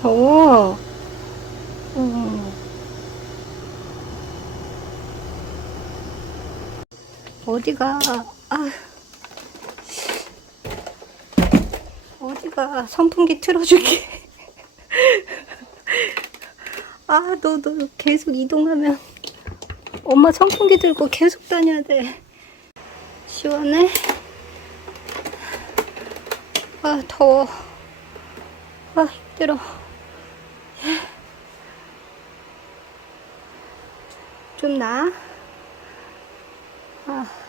더워. 어. 어디가, 아, 어디가, 선풍기 틀어줄게. 아, 너 계속 이동하면 엄마 선풍기 들고 계속 다녀야 돼. 시원해? 아, 더워. 아, 힘들어. 좀 나아? 아.